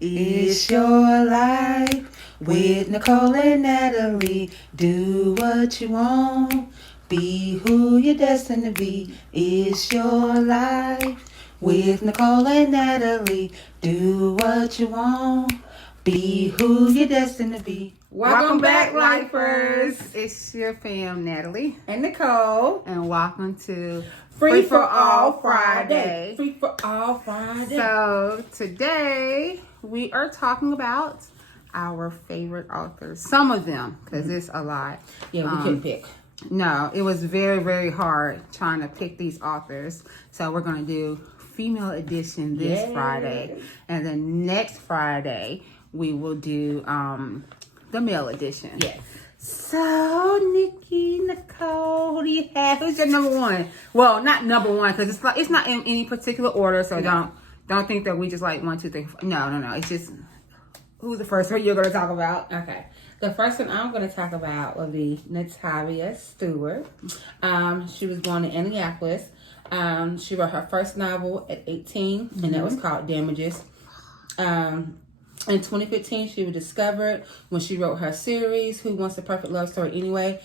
It's your life with Nicole and Natalie. Do what you want. Be who you're destined to be. It's your life with Nicole and Natalie. Do what you want. Be who you're destined to be. Welcome back, lifers. It's your fam, Natalie and Nicole. And welcome to Free for All Friday. Free for All Friday. So today we are talking about our favorite authors. Some of them, because it's a lot. Yeah, we couldn't pick. No, it was very, very hard trying to pick these authors. So we're going to do female edition this Friday. And then next Friday, we will do the male edition. Yes. So, Nikki, Nicole, who do you have? Who's your number one? Well, not number one, because it's not in any particular order. So don't think that we just like 1, 2, 3, 4. No. It's just who's the first one you're going to talk about? Okay. The first one I'm going to talk about will be Natalia Stewart. She was born in Indianapolis. She wrote her first novel at 18, and that was called Damages. In 2015, she was discovered when she wrote her series, Who Wants the Perfect Love Story Anyway?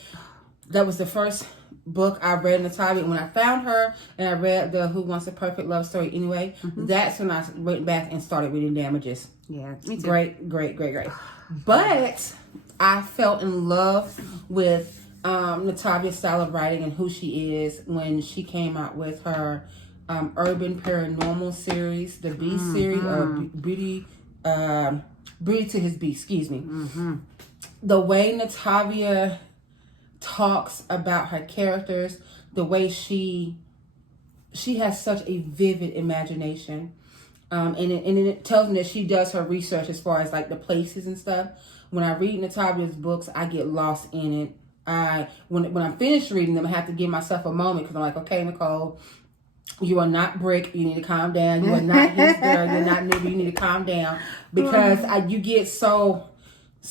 That was the first book I read in Natavia. When I found her and I read the Who Wants the Perfect Love Story Anyway, that's when I went back and started reading Damages. Yeah, me too. Great. But I fell in love with Natavia's style of writing and who she is when she came out with her urban paranormal series, the Beast series, or Bree'nae to His Beast, excuse me. The way Natavia talks about her characters, the way she has such a vivid imagination. And it tells me that she does her research as far as like the places and stuff. When I read Natavia's books, I get lost in it. When I'm finished reading them, I have to give myself a moment because I'm like, okay, Nicole, you are not Brick. You need to calm down. You are not his girl. You're not nigga. You need to calm down because you get so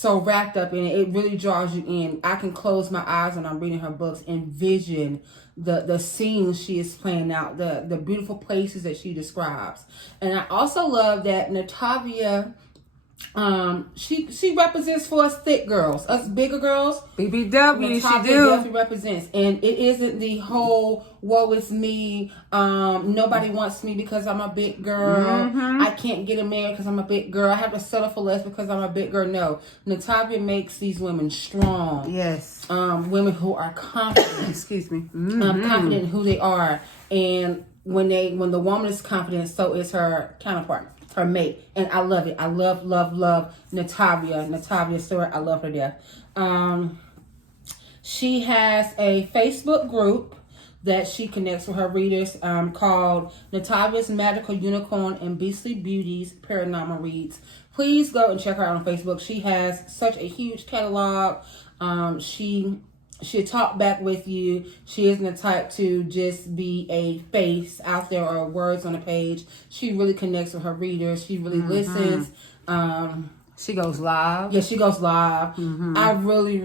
wrapped up in it. It really draws you in. I can close my eyes when I'm reading her books and vision the scenes she is playing out, the beautiful places that she describes. And I also love that Natavia, she represents for us thick girls, us bigger girls. BBW, Natavia she do. definitely represents, and it isn't the whole woe is me. Nobody wants me because I'm a big girl. I can't get a man because I'm a big girl. I have to settle for less because I'm a big girl. No, Natavia makes these women strong. Yes. Women who are confident. Excuse me. Confident in who they are, and when the woman is confident, so is her counterpart, her mate. And I love it. I love Natalia Stewart. I love her to death. She has a Facebook group that she connects with her readers called Natavia's Magical Unicorn and Beastly Beauties Paranormal Reads. Please go and check her out on Facebook. She has such a huge catalog. She'll talk back with you. She isn't the type to just be a face out there or words on a page. She really connects with her readers. She really listens. She goes live. Yeah, she goes live. I really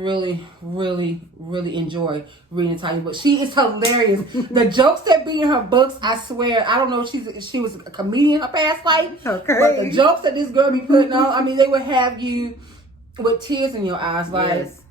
enjoy reading Natalia, but she is hilarious. The jokes that be in her books, I swear, I don't know if she was a comedian in her past life, okay, but the jokes that this girl be putting on, I mean, they would have you with tears in your eyes. Like, yes.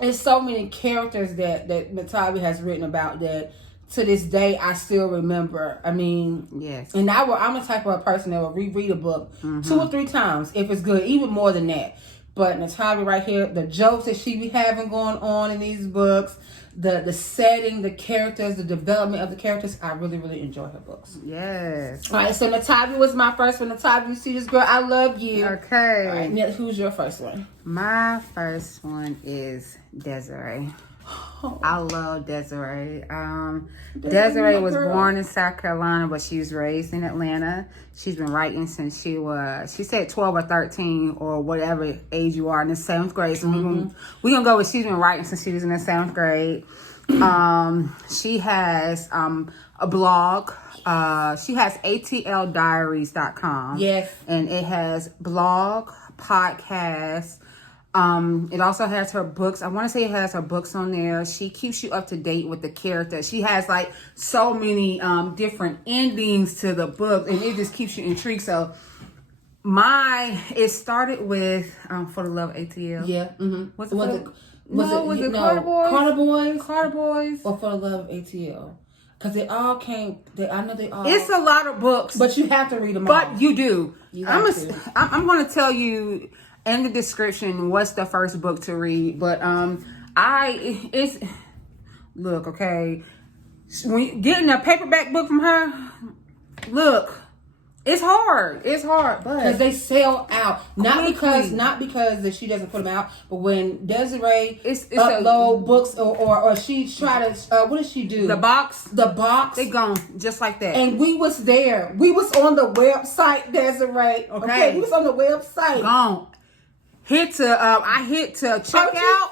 There's so many characters that Natalia has written about that to this day I still remember. I mean, yes. And I'm the type of a person that will reread a book 2 or 3 times if it's good, even more than that. But Natalia right here, the jokes that she be having going on in these books, the setting, the characters, the development of the characters, I really enjoy her books. Yes. All right, so Natalia was my first one. Natalia, you see this girl, I love you. Okay. All right, Nat, who's your first one? My first one is Desiree. Oh. I love Desiree. Desiree was born in South Carolina, but she was raised in Atlanta. She's been writing since she said 12 or 13 or whatever age you are in the 7th grade. So we're gonna go with she's been writing since she was in the 7th grade. She has a blog. She has atldiaries.com. Yes. And it has blog, podcast. It also has her books. I want to say it has her books on there. She keeps you up to date with the character. She has like so many different endings to the book, and it just keeps you intrigued. So It started with For the Love of ATL. Yeah. Mm-hmm. Was it Carter Boys? Carter Boys? Carter Boys. Or For the Love of ATL? Because they all came. I know they all. It's a lot of books, but you have to read them all. But you do. I'm going to tell you in the description what's the first book to read. But look, okay. When you getting a paperback book from her, look. It's hard. But because they sell out, not because that she doesn't put them out, but when Desiree upload books or she try to what does she do? The box, they gone just like that. And we was there. We was on the website, Desiree. Okay, we was on the website. Gone. I hit to check out.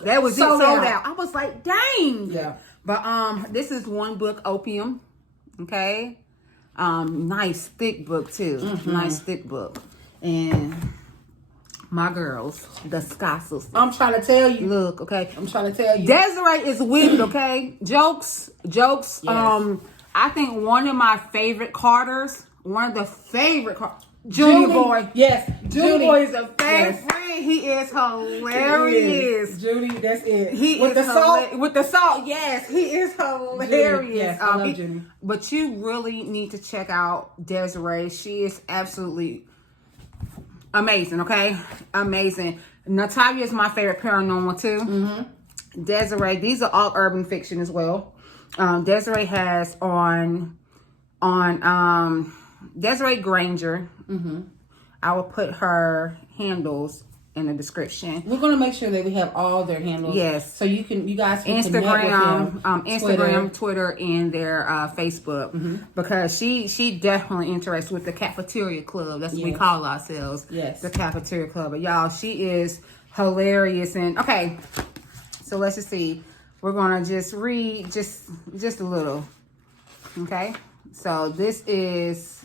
That was sold out. I was like, dang. Yeah. But this is one book, Opium. Okay. Nice thick book too. Mm-hmm. Nice thick book. And my girls, the Sky Sisters. I'm trying to tell you. Look, okay. I'm trying to tell you. Desiree is witty, okay? Jokes. Yes. I think one of my favorite Carters, Junior Boy. Yes. Junior Boy is a favorite. Yes. He is hilarious. Judy, that's it. With the salt, yes. He is hilarious. Yes, I love Judy. But you really need to check out Desiree. She is absolutely amazing, okay? Amazing. Natavia is my favorite paranormal too. Mm-hmm. Desiree, these are all urban fiction as well. Desiree has on Desiree Granger. Mm-hmm. I will put her handles in the description. We're gonna make sure that we have all their handles. Yes. So you guys can Instagram, Twitter, and their Facebook. Mm-hmm. Because she definitely interested with the cafeteria club. That's what we call ourselves. Yes. The cafeteria club. But y'all, she is hilarious. And okay, so let's just see. We're gonna just read just a little. Okay. So this is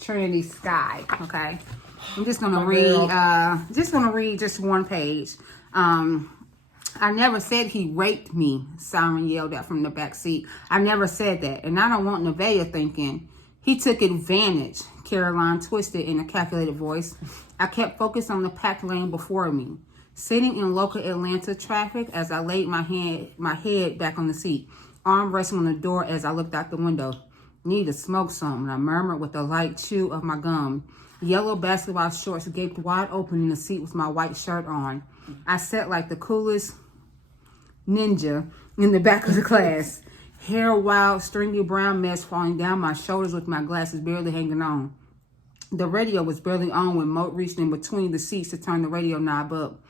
Trinity Sky, okay? I'm just gonna read just one page. I never said he raped me, Siren yelled out from the back seat. I never said that, and I don't want Natavia thinking he took advantage, Caroline twisted in a calculated voice. I kept focused on the packed lane before me, sitting in local Atlanta traffic as I laid my head back on the seat, arm resting on the door as I looked out the window. Need to smoke something, I murmured with a light chew of my gum. Yellow basketball shorts gaped wide open in the seat with my white shirt on. I sat like the coolest ninja in the back of the class. Hair wild, stringy brown mess falling down my shoulders with my glasses barely hanging on. The radio was barely on when Moth reached in between the seats to turn the radio knob up.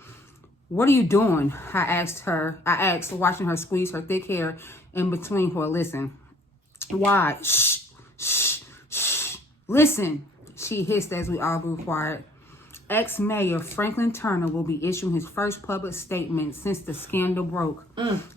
What are you doing? I asked, watching her squeeze her thick hair in between for a listen. Why? Shh, shh, shh. Listen, she hissed as we all grew quiet. Ex-Mayor Franklin Turner will be issuing his first public statement since the scandal broke.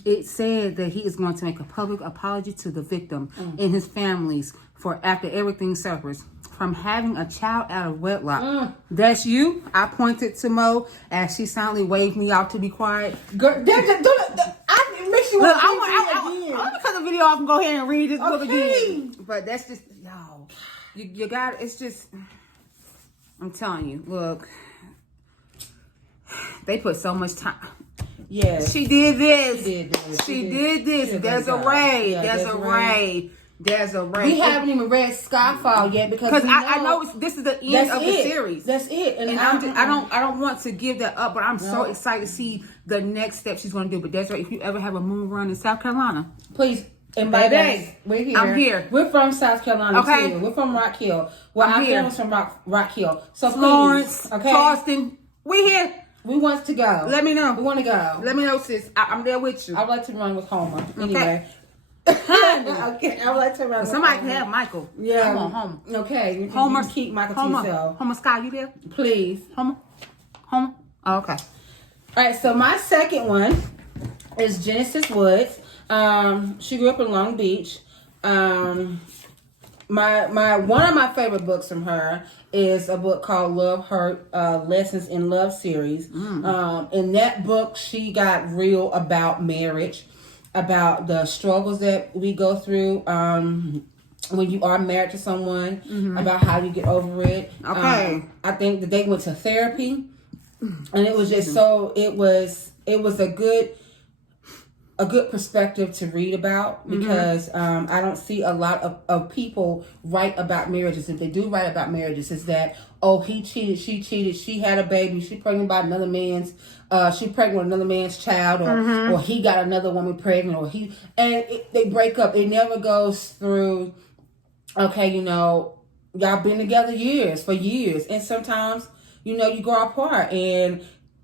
It said that he is going to make a public apology to the victim and his families for after everything surfaced. From having a child out of wedlock. That's you? I pointed to Mo as she silently waved me out to be quiet. Girl, I wish you would I want to cut the video off and go ahead and read this book again. But that's just, y'all. You got it. It's just, I'm telling you, look. They put so much time. Yes. She did this. She did this. Desiree. We haven't even read Skyfall yet because I know this is the end of the series. That's it. And I don't want to give that up, but I'm so excited to see the next step she's going to do. But Desiree, if you ever have a moon run in South Carolina, please invite us. We're here. I'm here. We're from South Carolina too. We're from Rock Hill. Well, our family's from Rock Hill. So Florence, okay, Charleston, we here. We want to go. Let me know. We want to go. Let me know, sis. I'm there with you. I'd like to run with Homer. Anyway. Okay. Okay, I would like to run. Somebody can have Michael. Yeah, I want Homer. Okay, Homer, you keep Michael to yourself. Homer Sky, you there? Please, Homer. Oh, okay. All right. So my second one is Genesis Woods. She grew up in Long Beach. My one of my favorite books from her is a book called Love Hurt Lessons in Love series. In that book, she got real about marriage, about the struggles that we go through when you are married to someone about how you get over it. Okay. I think that they went to therapy, and it was just so it was a good perspective to read about, because I don't see a lot of people write about marriages. If they do write about marriages, is that, oh, he cheated, she had a baby, she pregnant by another man's, she pregnant with another man's child, or he got another woman pregnant, or they break up. It never goes through, okay, y'all been together for years, and sometimes, you grow apart, and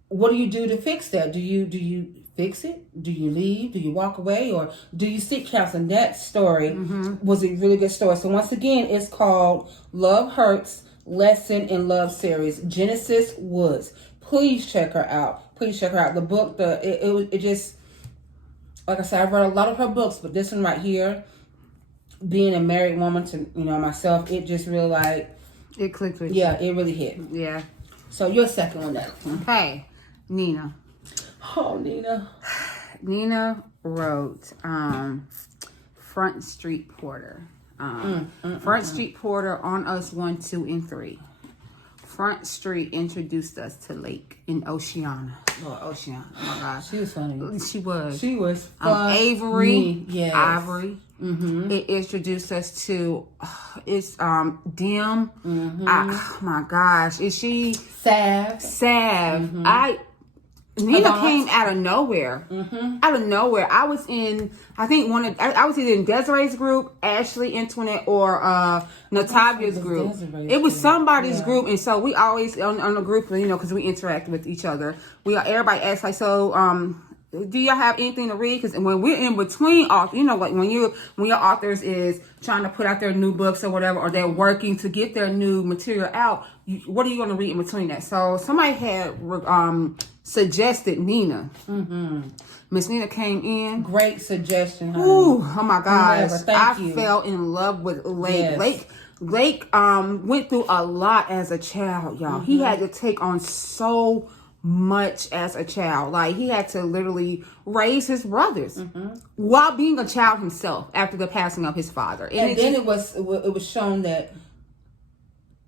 what do you do to fix that? Do you fix it? Do you leave? Do you walk away? Or do you seek counseling? That story was a really good story. So once again, it's called Love Hurts, Lesson in Love series, Genesis Woods. Please check her out. The book, it just, like I said, I've read a lot of her books, but this one right here, being a married woman to, myself, it just really it clicked with you. Yeah, it really hit. Yeah. So your second one now. Okay. Nina. Oh, Nina. Nina wrote Front Street Porter. Front Street Porter on Us 1, 2, and 3. Front Street introduced us to Lake in Oceana. Oh, Oceana. Oh my gosh. She was funny. She was funny. Avery. Yes. Ivory. It introduced us to Dim. Oh my gosh. Is she Sav? Nina came out of nowhere. Out of nowhere. I was in, I think I was either in Desiree's group, Ashley, Antoinette, or Natavia's group. It was somebody's group, and so we always on the group, because we interact with each other. Everybody asks like, so do y'all have anything to read? Because when we're in between authors, like when your authors is trying to put out their new books or whatever, or they're working to get their new material out, what are you going to read in between that? So somebody had suggested Nina. Miss Nina came in. Great suggestion, honey. Ooh, oh my gosh. Thank you. Fell in love with Lake. Yes. Lake went through a lot as a child, y'all. He had to take on so much as a child. Like, he had to literally raise his brothers while being a child himself after the passing of his father. And then it was shown that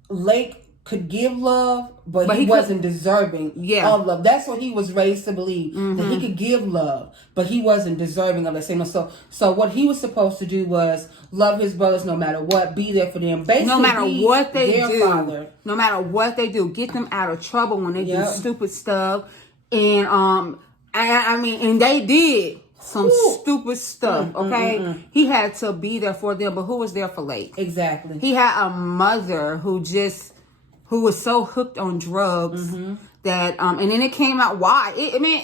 Lake could give love, but he wasn't deserving of love. That's what he was raised to believe, that he could give love, but he wasn't deserving of the same. So what he was supposed to do was love his brothers no matter what, be there for them. Basically, no matter what they do, father. No matter what they do, get them out of trouble when they do stupid stuff. And I mean, and they did some stupid stuff, okay? He had to be there for them, but who was there for Lake? Exactly. He had a mother who was so hooked on drugs that, and then it came out why.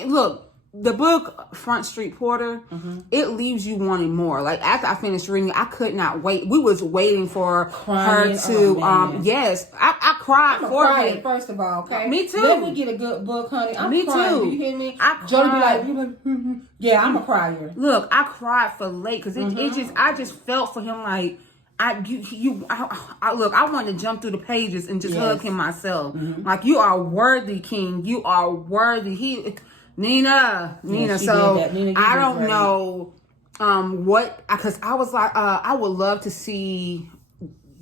Look, the book Front Street Porter, it leaves you wanting more. Like, after I finished reading, I could not wait. We was waiting for her to, I cried for her. First of all, okay? Me too. Let me get a good book, honey. Me crying. too. Do you hear me? I Jody cried. be like, yeah, I'm a crier. Look, I cried for Lake because I just felt for him like, I wanted to jump through the pages and just hug him myself. Like, you are worthy, King. You are worthy. Nina. So Nina, I don't know because I was like, I would love to see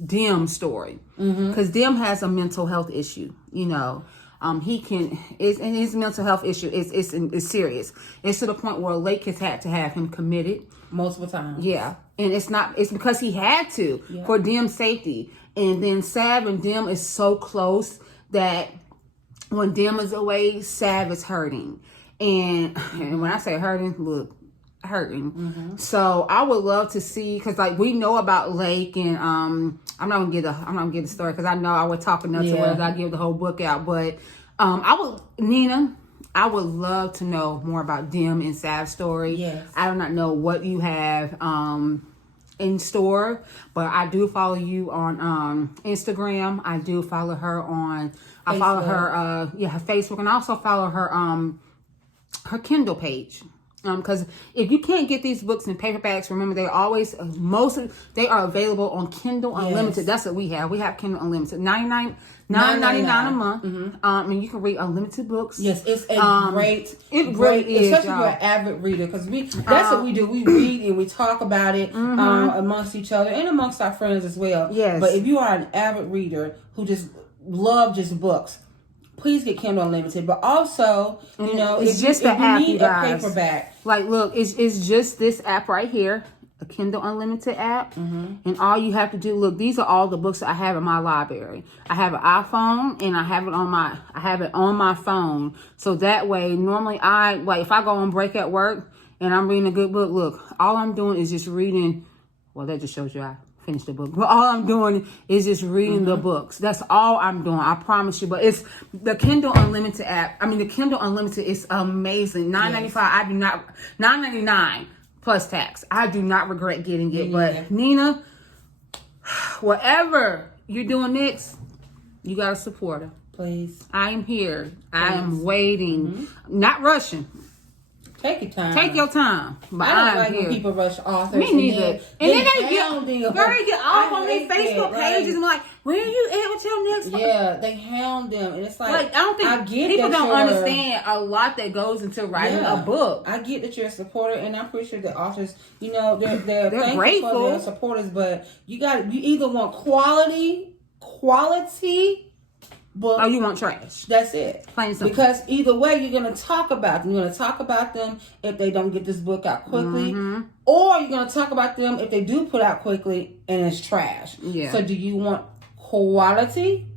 Dim's story, because Dim has a mental health issue. And his mental health issue is serious. It's to the point where Lake has had to have him committed multiple times. Yeah. And it's because he had to for Dim's safety. And then Sav and Dim is so close that when Dim is away, Sav is hurting. And when I say hurting, look, hurting. So I would love to see, because like we know about Lake, and I'm not gonna give the story because I know I would talk enough to where I give the whole book out. But Nina, I would love to know more about Dim and Sav's story. Yes. I do not know what you have in store, but I do follow you on Instagram. I do follow her on Facebook. I follow her her Facebook, and I also follow her her Kindle page. Because if you can't get these books in paperbacks, remember they always they are available on Kindle Unlimited. That's what we have. We have Kindle Unlimited, $9.99 a month. And you can read unlimited books. Yes, it's a great. It really is, especially if you're an avid reader, because that's what we do. We read and we talk about it amongst each other and amongst our friends as well. Yes, but if you are an avid reader who just love just books, please get Kindle Unlimited. But also, you know, it's if you need a paperback. Like, look, it's just this app right here, a Kindle Unlimited app. And all you have to do, look, these are all the books that I have in my library. I have an iPhone and I have it on my phone. So that way, normally if I go on break at work and I'm reading a good book, look, all I'm doing is just reading. Well, that just shows you I finish the book, but all I'm doing is just reading the books. That's all I'm doing, I promise you. But it's the Kindle Unlimited app. I mean, the Kindle Unlimited is amazing. $9.95. I do not $9.99 plus tax. I do not regret getting it. But Nina, whatever you're doing next, you gotta support her, please. I am here. I am waiting, not rushing. Take your time. Take your time. But I don't like when people rush authors. Me neither. And then they get off on their hate Facebook pages and like, when are you at with your next? Yeah, they hound them, and it's like I don't think people don't understand a lot that goes into writing a book. I get that you're a supporter, and I'm pretty sure the authors, you know, they're grateful for their supporters, but you either want quality book, or you want trash. That's it. Plain simple. Because either way, you're going to talk about them. You're going to talk about them if they don't get this book out quickly, or you're going to talk about them if they do put out quickly and it's trash. Yeah. So do you want quality,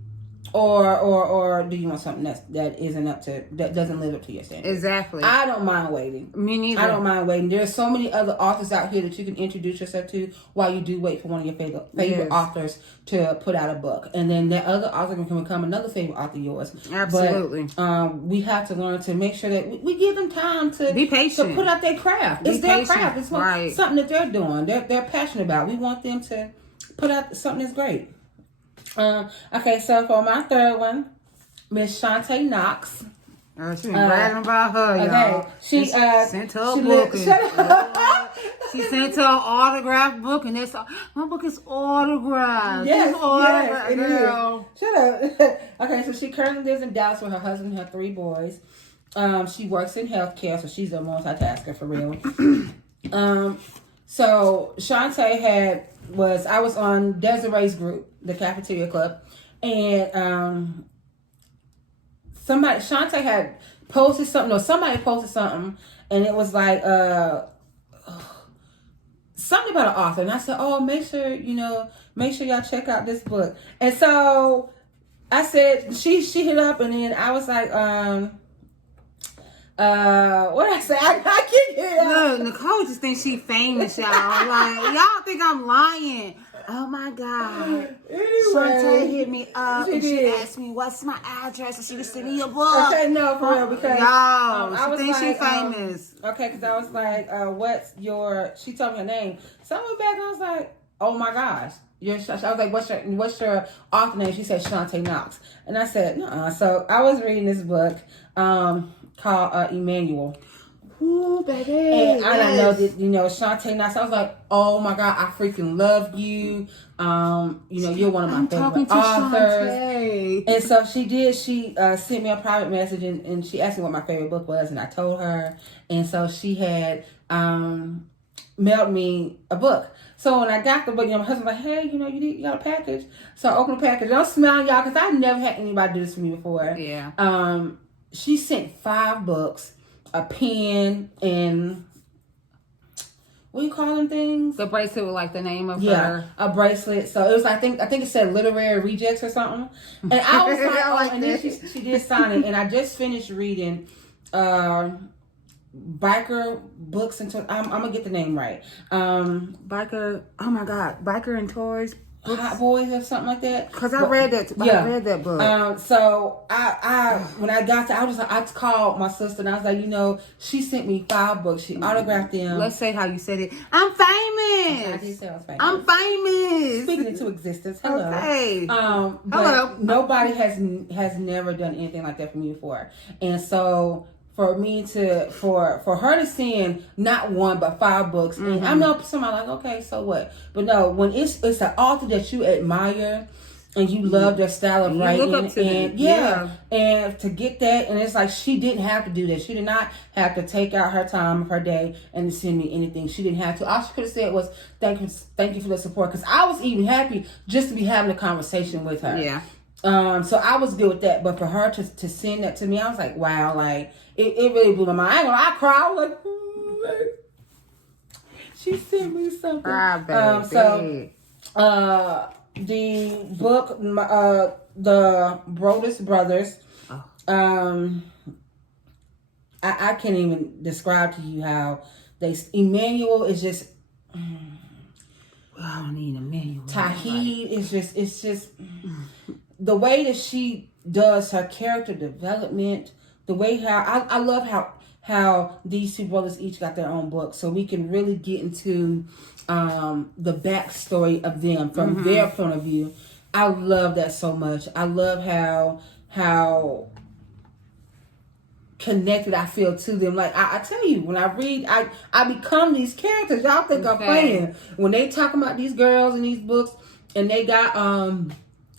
or do you want something that isn't up to, that doesn't live up to your standards? Exactly. I don't mind waiting. Me neither. I don't mind waiting. There's so many other authors out here that you can introduce yourself to while you do wait for one of your favorite authors to put out a book, and then that other author can become another favorite author of yours. Absolutely. But we have to learn to make sure that we give them time to be patient, to put out their craft. It's their craft. It's something that they're doing. They're passionate about. We want them to put out something that's great. Okay, so for my third one, Miss Shantaé Knox. She been bragging about her, y'all. Okay, she sent her a book. She sent her an autographed book, and my book is autographed. Yes, autographed, it girl. Is. Shut up. Okay, so she currently lives in Dallas with her husband and her 3 boys. She works in healthcare, so she's a multitasker for real. So Shantaé I was on Desiree's group, the Cafeteria Club, and Shantaé had posted something, or somebody posted something, and it was like something about an author, and I said, "Oh, make sure y'all check out this book." And so I said, she hit up, and then I was like, what did I say? I can't get it. Look, Nicole just thinks she famous, y'all. Like, y'all think I'm lying. Oh my God. Anyway, Shantaé hit me up and she asked me what's my address and she was sending me a book. I said no, for real, because y'all, she thinks she famous. Okay, because I was like, she told me her name. So I went back and I was like, oh my gosh. I was like, what's your author name? She said Shantaé Knox. And I said, nuh-uh. So I was reading this book called Emmanuel. Ooh, baby. And I know that, Shantaé Knox. I was like, oh my God, I freaking love you. You're one of my favorite authors. Shantaé. And so she did. She sent me a private message and she asked me what my favorite book was, and I told her. And so she had mailed me a book. So when I got the book, my husband was like, hey, you got a package. So I opened the package. Don't smile, y'all, because I've never had anybody do this for me before. Yeah. She sent 5 books, a pen, and what do you call them things? The bracelet with like the name of her. A bracelet. So it was, I think it said Literary Rejects or something. And I was like, and then she did sign it. And I just finished reading Biker Books and Toys. I'm gonna get the name right. Biker. Oh my God, Biker and Toys. Hot Boys or something like that. Because I read that. I read that book. So I when I got to, I called my sister and I was like, she sent me 5 books. She autographed them. Let's say how you said it. I'm famous. How did you say I was famous? I'm famous. Speaking into existence. Hello. Okay. Hello. Nobody has never done anything like that for me before, and so for me to for her to send not one but 5 books. And I know somebody like, okay, so what? But no, when it's an author that you admire and you love their style of writing, look up to and and to get that, and it's like she didn't have to do that. She did not have to take out her time of her day and send me anything. She didn't have to. All she could have said was thank you for the support, because I was even happy just to be having a conversation with her. Yeah. So I was good with that, but for her to send that to me, I was like, wow, like it really blew my mind. I ain't gonna, I cried. I was like, she sent me something. The book, the Broadus brothers. I can't even describe to you how Emmanuel is just. I don't need Emmanuel. Tahid is just. It's just the way that she does her character development. The way how I love how these 2 brothers each got their own book, so we can really get into the backstory of them from their point of view. I love that so much. I love how connected I feel to them. Like I tell you, when I read, I become these characters. Y'all think I'm playing when they talk about these girls in these books, and they got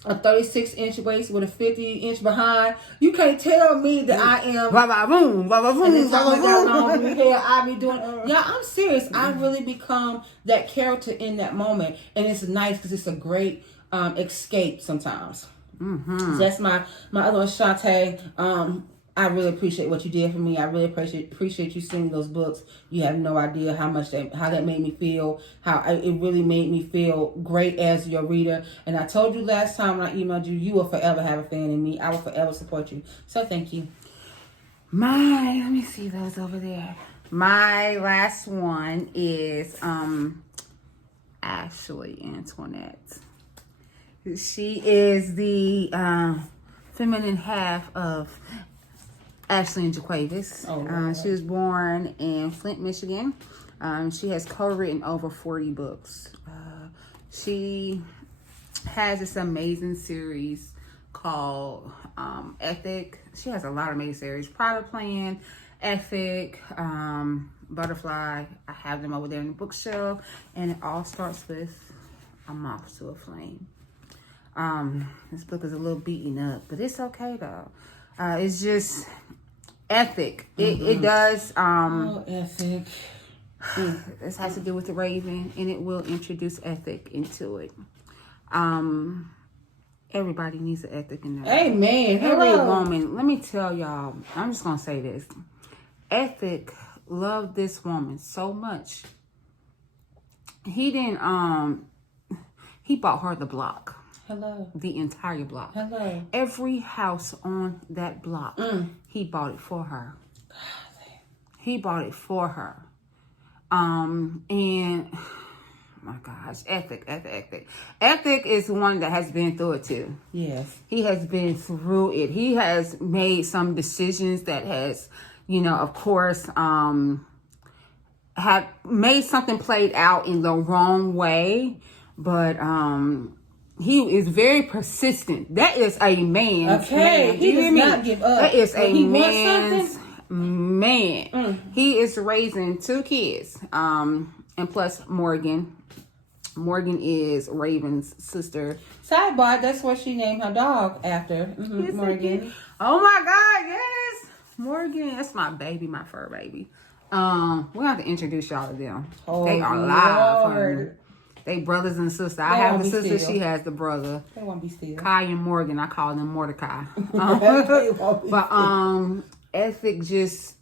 a 36-inch waist with a 50-inch behind. You can't tell me that I am. Ba-ba-boom, ba-ba-boom, And ba-ba-boom. hair I be doing. Yeah, I'm serious. I really become that character in that moment, and it's nice because it's a great escape sometimes. So that's my other one, Shantaé. I really appreciate what you did for me. I really appreciate you sending those books. You have no idea how that made me feel. How it really made me feel great as your reader. And I told you last time when I emailed you, you will forever have a fan in me. I will forever support you. So thank you. Let me see those over there. My last one is Ashley Antoinette. She is the feminine half of Ashley and Jaquavis. She was born in Flint, Michigan. She has co-written over 40 books. She has this amazing series called Ethic. She has a lot of amazing series. Prada Plan, Ethic, Butterfly. I have them over there in the bookshelf. And it all starts with A Moth to a Flame. This book is a little beaten up, but it's okay though. It's just Ethic. It does. Ethic. This has to do with the Raven, and it will introduce Ethic into it. Everybody needs an ethic in there. Amen. Every Hello. woman. Let me tell y'all. I'm just gonna say this. Ethic loved this woman so much. He didn't. He bought her the block. Hello. The entire block. Hello. Every house on that block, he bought it for her. He bought it for her. And my gosh, Ethic. Ethic is one that has been through it too. Yes. He has been through it. He has made some decisions that has, of course, have made something played out in the wrong way. But he is very persistent. That is a man's man. He does not give up. That is a man's man. He is raising 2 kids. And plus Morgan. Morgan is Raven's sister. Sidebar, that's what she named her dog after. Morgan. Oh my God, yes. Morgan. That's my baby, my fur baby. We have to introduce y'all to them. Oh, they are live. They brothers and sisters. I have the sister. She has the brother. They won't be still. Kai and Morgan. I call them Mordecai. Ethic just.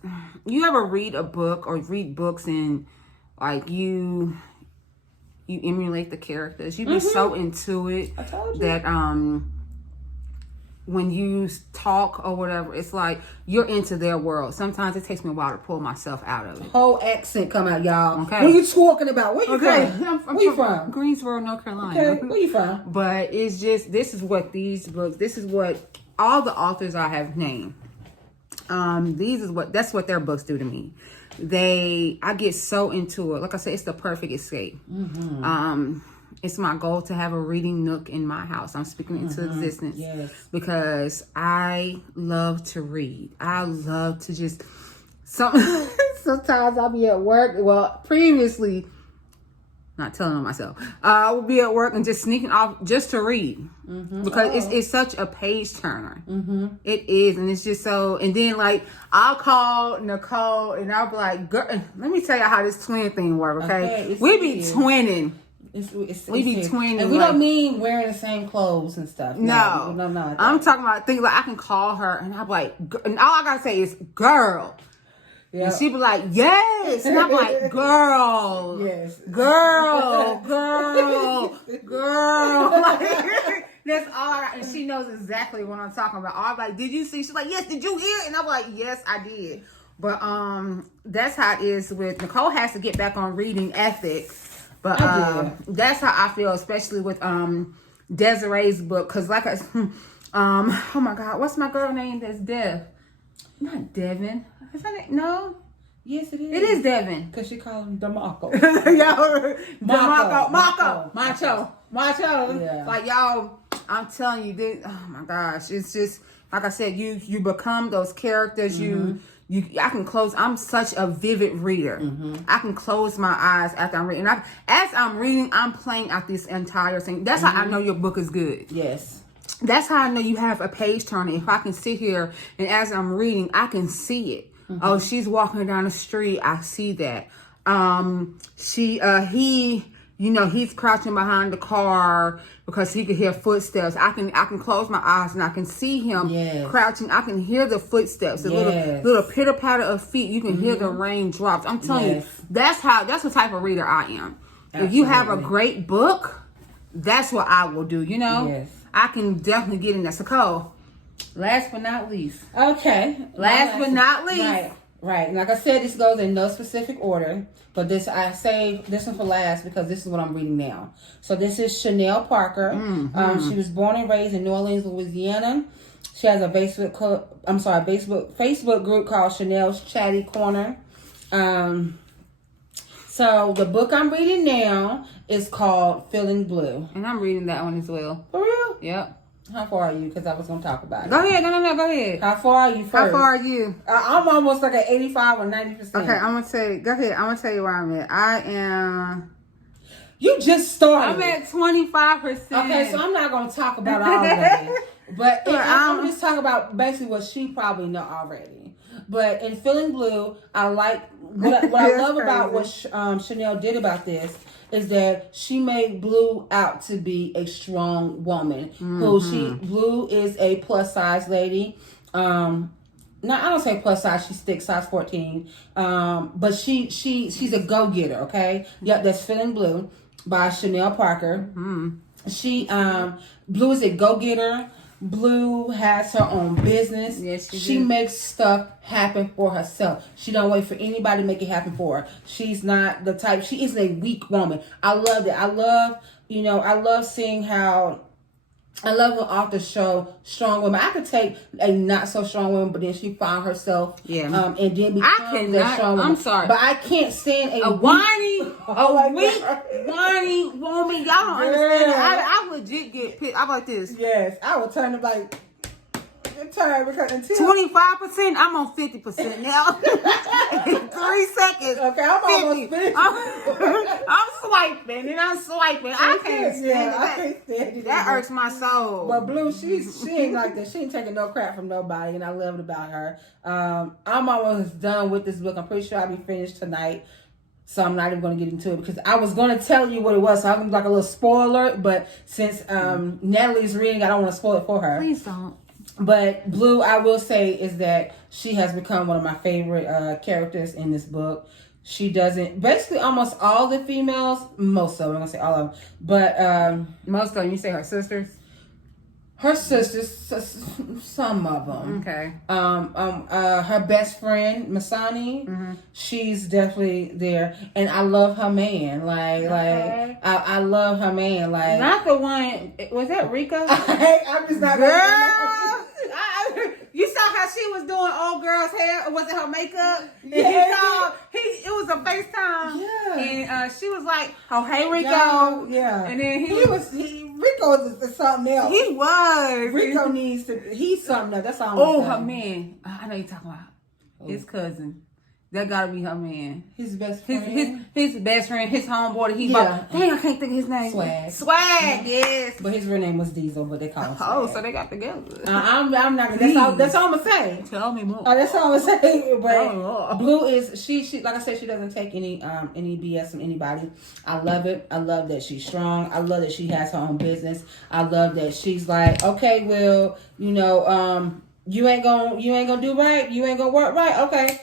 You ever read a book or read books and like you emulate the characters. You be so into it that when you talk or whatever, it's like you're into their world. Sometimes it takes me a while to pull myself out of it. Whole accent come out, y'all. Okay. What are you talking about? Where you from? I'm Where you from? Greensboro, North Carolina. Okay. Where you from? But it's just, this is what these books, this is what all the authors I have named. That's what their books do to me. I get so into it. Like I said, it's the perfect escape. it's my goal to have a reading nook in my house. I'm speaking into existence. Yes. Because I love to read. I love to just... Sometimes I'll be at work. Well, previously... Not telling on myself. I will be at work and just sneaking off just to read. Because it's such a page turner. It is. And it's just so... And then, like, I'll call Nicole and I'll be like, girl, let me tell you how this twin thing works, okay? We be twinning. We be twinning. And we don't mean wearing the same clothes and stuff. No. I'm talking about things like I can call her and I'm like... And all I gotta say is, girl... Yep. And she be like, yes. And I'm like, girl. Yes. Girl. Like, that's all. And she knows exactly what I'm talking about. I'm like, did you see? She's like, yes. Did you hear? And I'm like, yes, I did. But that's how it is with Nicole. Has to get back on reading ethic. But that's how I feel, especially with Desiree's book. Because like oh my God, what's my girl name that's deaf? Not Devin. Is that it? No. Yes, it is. It is Devin. Because she called him DeMarco. Macho. Yeah. Like, y'all, I'm telling you, this, oh my gosh. It's just, like I said, you become those characters. I can close. I'm such a vivid reader. I can close my eyes after I'm reading. As I'm reading, I'm playing out this entire thing. That's how I know your book is good. Yes. That's how I know you have a page turner. If I can sit here and as I'm reading, I can see it. Oh, she's walking down the street. I see that. He's crouching behind the car because he could hear footsteps. I can close my eyes and I can see him crouching. I can hear the footsteps, the little pitter patter of feet. You can hear the raindrops. I'm telling you, that's the type of reader I am. Absolutely. If you have a great book, that's what I will do. Yes. I can definitely get in there. So, Cole, last but not least. Okay. Last but not least. Right. And like I said, this goes in no specific order. But I say this one for last because this is what I'm reading now. So this is Chenell Parker. She was born and raised in New Orleans, Louisiana. She has a Facebook group called Chenell's Chatty Corner. So the book I'm reading now is called Feeling Blue. And I'm reading that one as well. For real? Yep. How far are you? Because I was going to talk about it. Go ahead. No, go ahead. How far are you first? How far are you? I'm almost like at 85 or 90%. Okay, I'm going to tell you. Go ahead. I'm going to tell you where I'm at. I am... You just started. I'm at 25%. Okay, so I'm not going to talk about all of it. But I'm going to just talk about basically what she probably know already. But in Feeling Blue, I like... What I love about what Chenell did about this is that she made Blue out to be a strong woman. Blue is a plus size lady. No, I don't say plus size. She's thick, size 14. But she's a go getter. Okay, yep. That's Feeling Blue by Chenell Parker. She Blue is a go getter. Blue has her own business. Yes, she makes stuff happen for herself. She don't wait for anybody to make it happen for her. She's not the type. She isn't a weak woman. I love that. I love seeing how. I love when authors show strong women. I could take a not so strong woman, but then she found herself, and then become that strong woman. I'm sorry, but I can't stand a whiny, whiny woman. Y'all don't understand. I legit get pissed. I'm like this. Yes, I would turn it like. Because until 25%, I'm on 50% now. In 3 seconds. Okay, I'm almost 50. I'm swiping and I'm swiping. I can't stand it. That irks my soul. But Blue, she ain't like that. She ain't taking no crap from nobody, and I love it about her. I'm almost done with this book. I'm pretty sure I'll be finished tonight. So I'm not even going to get into it because I was going to tell you what it was. So I'm like a little spoiler, but since Natalie's reading, I don't want to spoil it for her. Please don't. But Blue, I will say, is that she has become one of my favorite characters in this book. She doesn't, basically almost all the females, most of them, I'm going to say all of them, but... most of them, you say her sisters? Her sisters, some of them. Okay. Her best friend, Masani, she's definitely there. And I love her man. I love her man. Like, not the one, was that Rika? I'm just not... Girl! You saw how she was doing old girl's hair, or was it her makeup? Yeah. It was a FaceTime. Yeah. And she was like, "Oh, hey, Rico." Yeah. And then Rico is something else. He was. Rico needs to. He's something else. That's all. Oh, her man. I know you're talking about his cousin. That gotta be her man. His best friend. His best friend, his homeboy. Dang, I can't think of his name. Swag, yes. But his real name was Diesel, but they call him Swag. Oh, so they got together. I'm not gonna. That's all I'm gonna say. Tell me more. That's all I'm gonna say. But Bleu is she like I said, she doesn't take any BS from anybody. I love it. I love that she's strong. I love that she has her own business. I love that she's like, okay, well, you ain't gonna do right. You ain't gonna work right. Okay.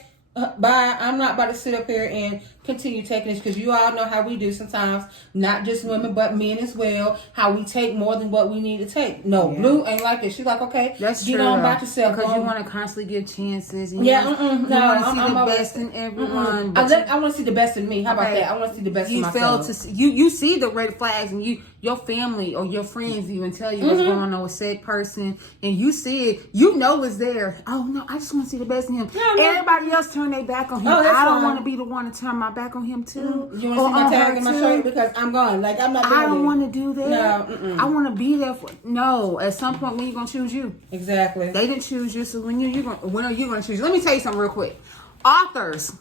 Bye. I'm not about to sit up here and continue taking this because you all know how we do sometimes. Not just women, but men as well. How we take more than what we need to take. No, Bleu ain't like it. She's like, okay, that's get true, on about yourself. Because you want to constantly give chances. And you want to see the best in everyone. I want to see the best in me. How about that? I want to see the best in myself. You see the red flags, and your family or your friends even tell you what's going on with said person, and you see it. You know it's there. Oh no, I just want to see the best in him. Everybody else turn their back on him. I don't want to be the one to turn my back on him too. You want to see my tag in my shirt because I'm gone. Like I'm not. I don't want to do that. No, I want to be there for. No, at some point when you gonna choose you. Exactly. They didn't choose you, so when are you gonna choose you? Let me tell you something real quick. Authoress.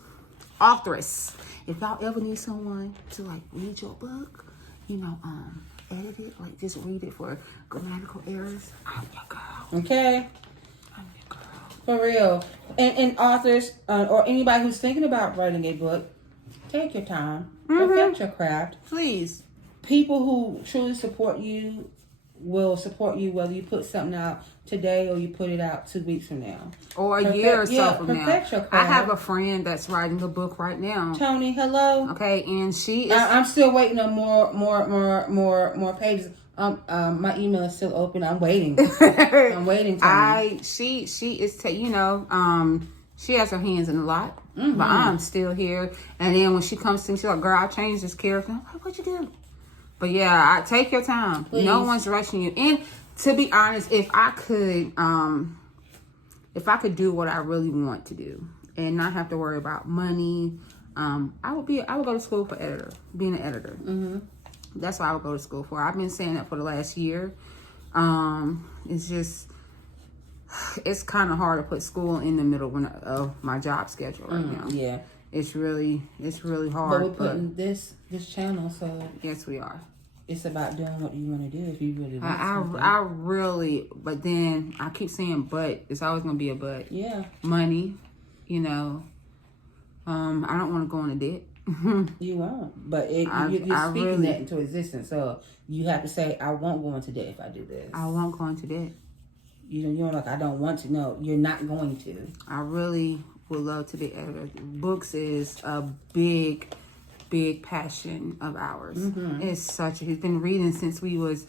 If y'all ever need someone to like read your book, edit it, like just read it for grammatical errors, I'm your girl. Okay. I'm your girl. For real. And authors or anybody who's thinking about writing a book, take your time. Perfect your craft. Please. People who truly support you will support you whether you put something out today or you put it out 2 weeks from now. Or a year or so from now. Your craft. I have a friend that's writing a book right now. Tony, hello. Okay, and she is... I'm still waiting on more pages. My email is still open. I'm waiting. I'm waiting. Tony. She is she has her hands in a lot, but I'm still here. And then when she comes to me, she's like, "Girl, I changed this character." I'm like, "What'd you do?" But yeah, take your time. Please. No one's rushing you. And to be honest, if I could do what I really want to do and not have to worry about money, I would go to school for being an editor. That's what I would go to school for. I've been saying that for the last year. It's kind of hard to put school in the middle of my job schedule right now. Yeah. It's really hard. But we're putting this channel, so yes, we are. It's about doing what you want to do if you really want I really, but then I keep saying but. It's always going to be a but. Yeah. Money, I don't want to go into debt. You won't. But you're speaking that into existence. So you have to say, I won't go into debt if I do this. I won't go into debt. You're like, I don't want to. No, you're not going to. I really would love to be editor. Books is a big passion of ours. It's he's been reading since we was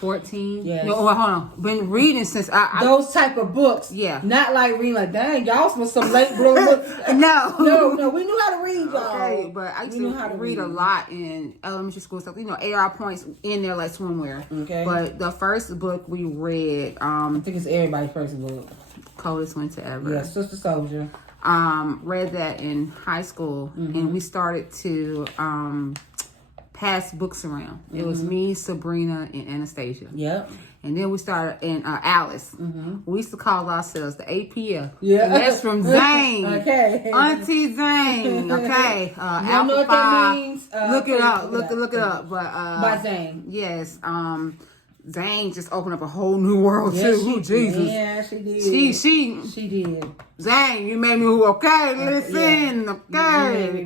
14. Yes. No, hold on. Been reading since those type of books. Yeah. Not like reading like, dang, y'all was some late bloomers. No. We knew how to read, y'all. Okay, but I used to read a lot in elementary school stuff. AR points in there like swimwear. Okay. But the first book we read, I think it's everybody's first book. Coldest winter ever. Yeah, Sista Souljah. Read that in high school, and we started to pass books around. It was me, Sabrina, and Anastasia. Yep. And then we started in Alice. We used to call ourselves the APF. Yeah. And that's from Zane. Okay. Auntie Zane. Okay. You know what that means? Look it up. Look it up. But by Zane. Yes. Zane just opened up a whole new world too. Jesus. Yeah, she did. She did. Zane, you made me okay. Listen, okay.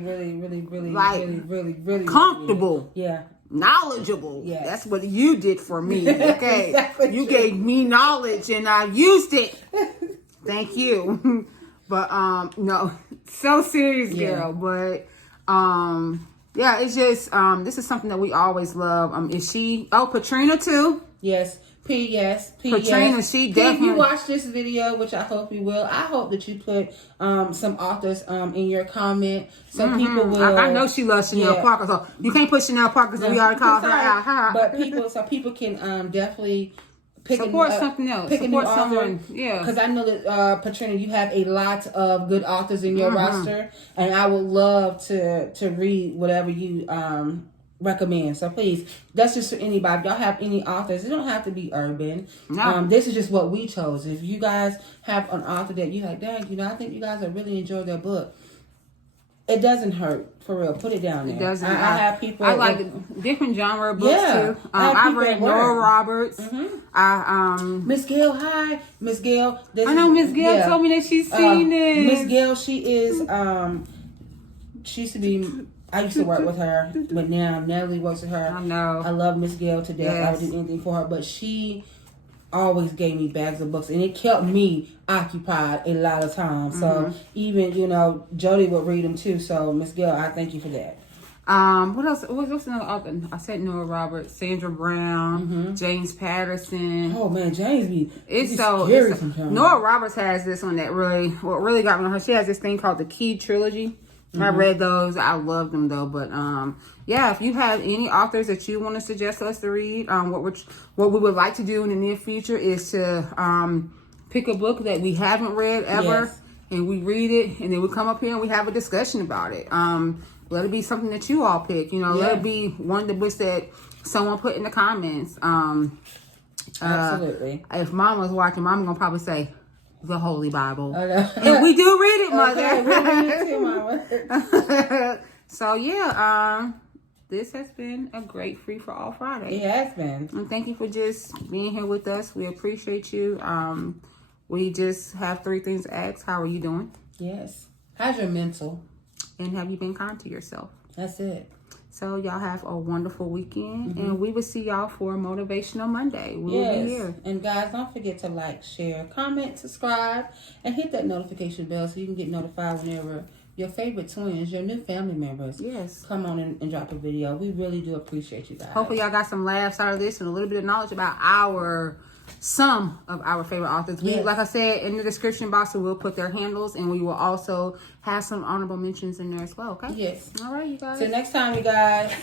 Really comfortable. Yeah. Knowledgeable. Yeah. That's what you did for me. Okay. Exactly you true. gave me knowledge and I used it. Thank you. But no, so serious, girl. But yeah, it's just this is something that we always love. Is she? Oh, Patrina too. Yes. Yes. Patrina, she definitely. If you watch this video, which I hope you will, I hope that you put some authors in your comment so people will. I know she loves Chenell Parker, so you can't put Chenell Parker, so we already called her out. But people can definitely support something else. Support someone. Yeah. Because I know that, Patrina, you have a lot of good authors in your roster, and I would love to read whatever you recommend. So please, that's just for anybody. If y'all have any authors, it don't have to be urban. No. This is just what we chose. If you guys have an author that you like, dang, I think you guys will really enjoy their book. It doesn't hurt, for real. Put it down there. It doesn't. I have people. I like different genre books too. I've read Noire Roberts. Miss Gail, hi, Miss Gail. I know Miss Gail told me that she's seen it. Miss Gail, she is. She used to be. I used to work with her, but now Natalie works with her. I know. I love Miss Gail to death. Yes. I would do anything for her, but she always gave me bags of books, and it kept me occupied a lot of times. So even Jody would read them too. So Miss Gail, I thank you for that. What else? What's another author? I said Noire Roberts, Sandra Brown, James Patterson. Oh man, James it's so scary sometimes. Noire Roberts has this one that really got me on her. She has this thing called the Key Trilogy. I read those. I love them though. But if you have any authors that you want to suggest us to read, what we would like to do in the near future is to pick a book that we haven't read ever, and we read it, and then we come up here and we have a discussion about it. Let it be something that you all pick. Let it be one of the books that someone put in the comments. Absolutely. If Mom was watching, Mom gonna probably say the Holy Bible. And we do read it, Mother. Okay, we read it too, Mama. So this has been a great Free for All Friday. It has been. And thank you for just being here with us. We appreciate you. We just have 3 things to ask. How are you doing? Yes. How's your mental? And have you been kind to yourself? That's it. So y'all have a wonderful weekend, and we will see y'all for Motivational Monday. We'll be here. And guys, don't forget to like, share, comment, subscribe, and hit that notification bell so you can get notified whenever your favorite twins, your new family members, come on and drop a video. We really do appreciate you guys. Hopefully y'all got some laughs out of this and a little bit of knowledge about some of our favorite authors. We, like I said, in the description box, we will put their handles, and we will also have some honorable mentions in there as well, okay? Yes. All right, you guys. Till next time, you guys.